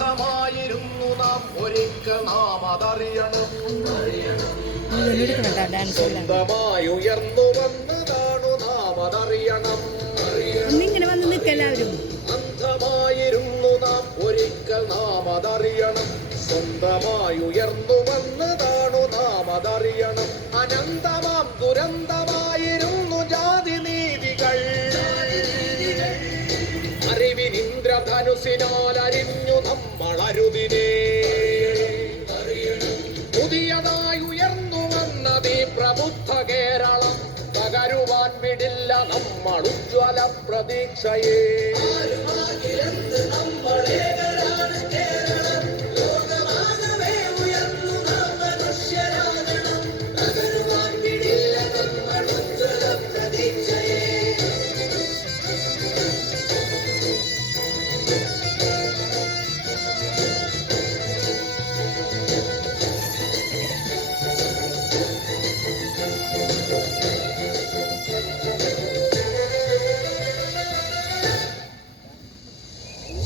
അന്ധമായിരുന്നു നാം ഒരിക്കൽ നാം അതറിയണം. സ്വന്തമായി ഉയർന്നു വന്നതാണു നാം അതറിയണം. അന്ധമായിരുന്നു നാം ഒരിക്കൽ നാം അതറിയണം. സ്വന്തമായി ഉയർന്നു വന്നതാണു നാം അതറിയണം. അനന്തമാം ദുരന്തമായിരുന്നു ജാതി നീതികൾ. അറിവിനിന്ദ്രധനുസിനാൽ അരിഞ്ഞു നമ്മൾ അരുതിനെ. പുതിയതായി ഉയർന്നു വന്നത് ഈ പ്രബുദ്ധ കേരളം. പകരുവാൻ വിടില്ല നമ്മൾ ഉജ്ജ്വല പ്രതീക്ഷയെ.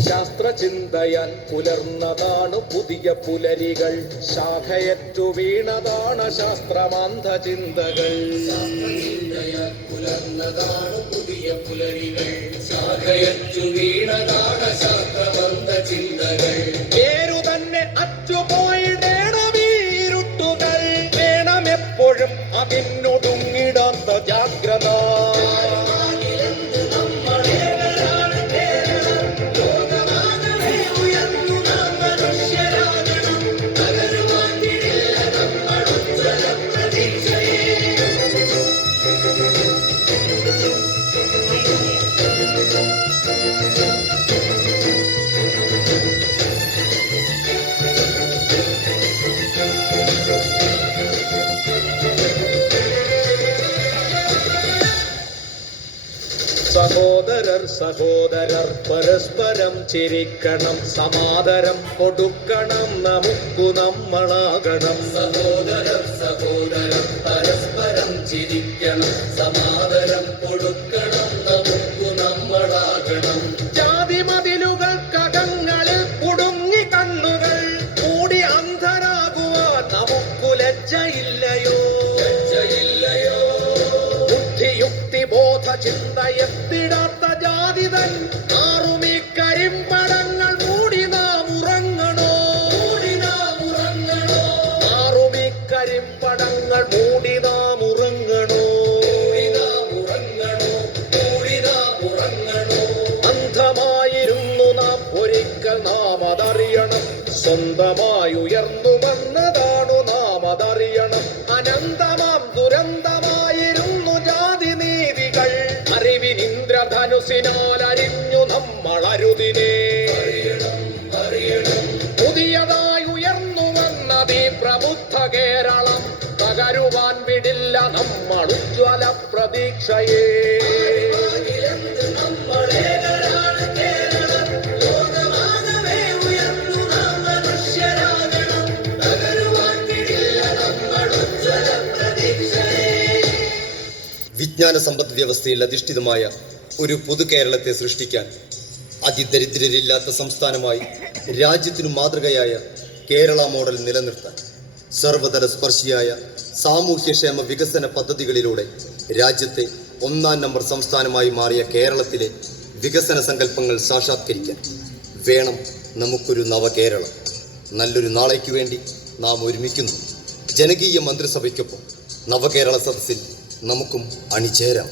ശാസ്ത്രചിന്തയാൽ പുലർന്നതാണ് പുതിയ പുലരികൾ. ശാഖയറ്റു വീണതാണ് ശാസ്ത്രമാന്ത ചിന്തകൾ. പുലർന്നതാണ് പുതിയ പുലരികൾ. ശാഖയറ്റു വീണതാണ് ശാസ്ത്രമാന്ത ചിന്തകൾ. പേരു തന്നെ അറ്റുപോയിടേണമീരുട്ടുകൾ. വേണമെപ്പോഴും അതിനൊടുങ്ങിടാത്ത ജാഗ്രത. സഹോദരർ പരസ്പരം ചിരിക്കണം. സമാദരം കൊടുക്കണം. നമുക്കു നമ്മളാകണം. സഹോദരർ പരസ്പരം ചിരിക്കണം. സമാദരം കൊടുക്കണം. നമുക്കു നമ്മളാകണം. ജാതി മതിലുകൾക്കകങ്ങളിൽ കുടുങ്ങി കണ്ണുകൾ കൂടി അന്ധരാകുവാൻ നമുക്കു ലജ്ജയില്ലയോ? ബുദ്ധിയുക്തി ബോധ ചിന്തയെത്തിടാത്ത ജാതിതൻ ആറുമീ കരിമ്പടങ്ങൾ മൂടി നാം ഉറങ്ങണോ? ആറുമീ കരിമ്പടങ്ങൾ മൂടി നാം ഉറങ്ങണോ? അന്ധമായിരുന്നു നാം ഒരിക്കൽ നാം അതറിയണം. സ്വന്തമായി ഉയർന്നു വന്നതാണു നാം അതറിയണം. അനന്തമാം ദുരന്തമായിരുന്നു ജാതി നീതികൾ. അറിവിനിന്ദ്രധനുസിനാൽ അരിഞ്ഞു നമ്മൾ അരുതിനെ. പുതിയതായി ഉയർന്നു വന്നത് ഈ പ്രബുദ്ധ കേരളം. പകരുവാൻ വിടില്ല നമ്മൾ ഉജ്ജ്വല പ്രതീക്ഷയെ. വിജ്ഞാന സമ്പദ് വ്യവസ്ഥയിൽ അധിഷ്ഠിതമായ ഒരു പൊതു കേരളത്തെ സൃഷ്ടിക്കാൻ അതിദരിദ്രരില്ലാത്ത സംസ്ഥാനമായി രാജ്യത്തിനു മാതൃകയായ കേരള മോഡൽ നിലനിർത്താൻ സർവതല സ്പർശിയായ സാമൂഹ്യക്ഷേമ വികസന പദ്ധതികളിലൂടെ രാജ്യത്തെ 1-ാം നമ്പർ സംസ്ഥാനമായി മാറിയ കേരളത്തിലെ വികസന സങ്കല്പങ്ങൾ സാക്ഷാത്കരിക്കാൻ വേണം നമുക്കൊരു നവകേരളം. നല്ലൊരു നാളേക്ക് വേണ്ടി നാം ഒരുമിക്കുന്നു. ജനകീയ മന്ത്രിസഭയ്ക്കൊപ്പം നവകേരള സദസ്സിൽ നമുക്കും അണിചേരാം.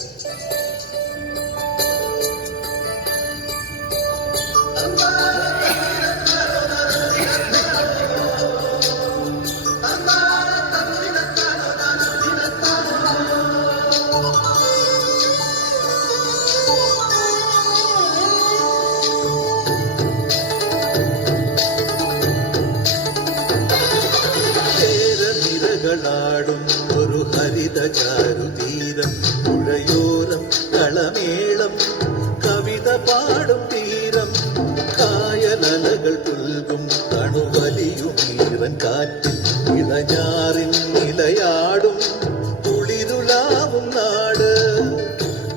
ഒരു ഹരിത ചാരുതീരം പുഴയോരം കളമേളം കവിത പാടും തീരം കായലലകൾ പുൽകും തണുവലിയുമീറൻ കാറ്റിൽ ഇളഞ്ഞാറിൻ നിലയാടും കുളിരുലാവും നാട്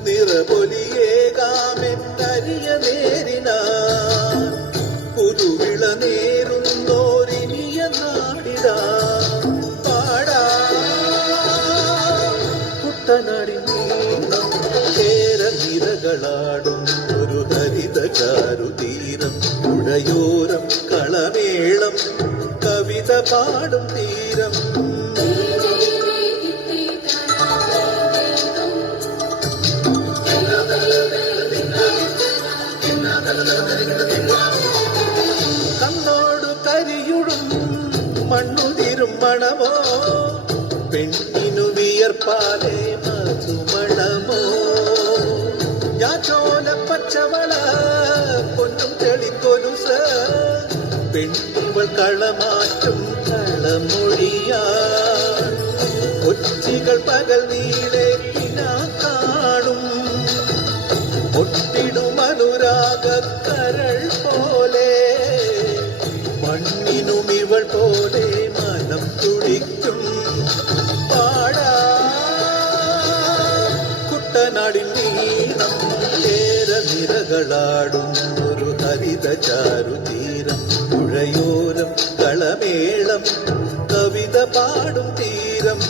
നിറപൊലിയേകാമെന്നരിയ നേരിനാ കുരുവിള നിരകളാടും ഒരു ഹരിത ചാരുതീരം പുഴയോരം കളമേളം കവിത പാടും തീരം കണ്ണോടു കരിയുടും മണ്ണുതിരും മണമോ പെണ്ണിനു വിയർപ്പാലേ മധുമണമോ ഞാൻ ചോല പച്ചവള പൊന്നും തെളിക്കൊലുസ പെണ്ണിവൾ കളമാറ്റും കളമൊഴിയാ കൊച്ചികൾ പകൽ നീളെ കാണും ഒട്ടിടും അനുരാഗ കരൾ പോലെ മണ്ണിനും ഇവൾ പോലെ മനം തുടിക്കും പാടാ കുട്ടനാടിൻ നീളം ഏര നിരകളാടും ഒരു ഹരിത ചാരുതീരം പുഴയോരം കളമേളം കവിത പാടും തീരം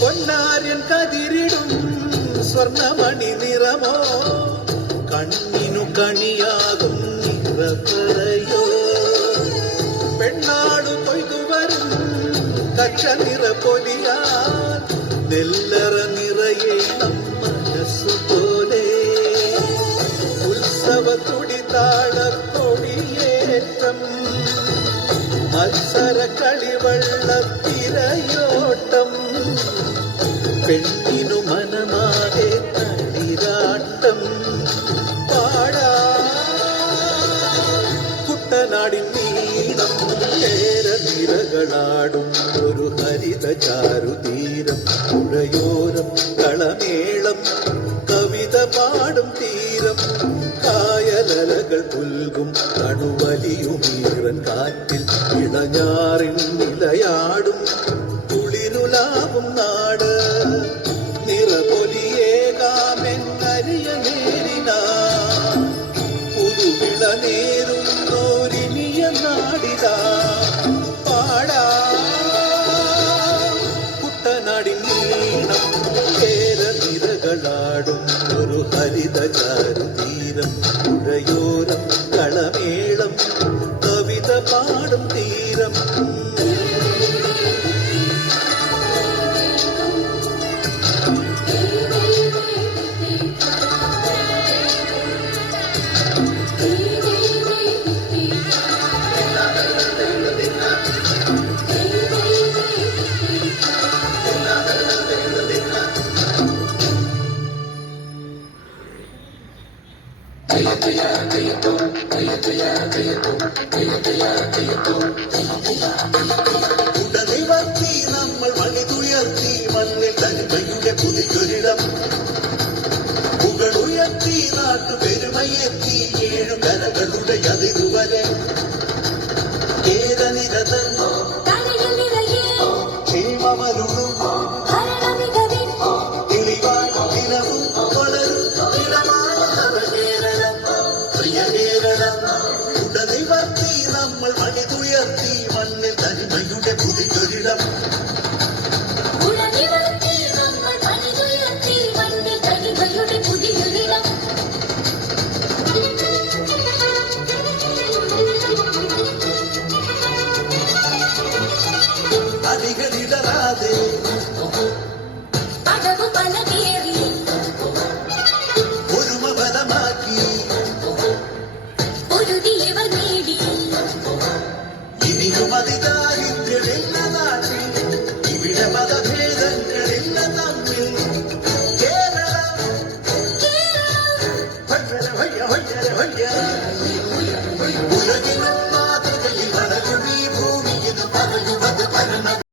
പൊന്നാര്യൻ കതിരിടും സ്വർണമണി നിറമോ കണ്ണിനു കണിയാകും നിറപ്പറയോ പെണ്ണാടു കൊയ്തു വരും കക്ഷ നിറ പൊലിയാൽ നെല്ലറ നിറയെ മനസ്സുപോലെ ഉത്സവ തുടിതാള കൊടിയേറ്റം മത്സര കളിവള്ള തിരയോട്ടം പെണ്ണിനു മനമാകെ തളിരാട്ടം പാടാ കുട്ടനാടിൻ നീളം ഏര നിരകളാടും ഒരു ഹരിത ചാരുതീരം പുഴയോരം കളമേളം കവിത പാടും തീരം കായലലകൾ പുൽകും കണുവലിയുമീറൻ കാറ്റിൽ ഇളഞ്ഞാറിൻ നിലയാടും കുളിരുലാവും നാട് നിറപൊലിയേകാമെന്നരിയ നേരിന പുതുവിള നേരുന്നോരിനിയ നാടിതാ പാടാ കുട്ടനാടിൻ നീളം ഏര നിരകളാടും ഒരു ഹരിത ചാരുതീരം പുഴയോരം കളമേളം കവിത പാടും തീരം ഉടനിവർത്തി നമ്മൾ മണിതുയർത്തി മണ്ണിൽ തനിമയുടെ പുതിയൊരിടം പുകളുയർത്തി നാട്ടുപെരുമയെത്തി ഏഴു കരകളുടെ അതിരുവരെ ഏതനിരതൻ ക്ഷേമമരുളും തെളിവാൻ ദിനവും വളരും ഇടമാണ് കേരളം പ്രിയ കേരളം ഉടനിവർത്തി നമ്മൾ മണിതുയർത്തി മണ്ണിൽ തനിമയുടെ പുതിയൊരിടം അധികരിടരാതെ ഒരുമ ബലമാക്കി ഇനിയും അതിദാരിദ്ര്യമെന്ന നാട്ടിൽ ഇവിടെ മത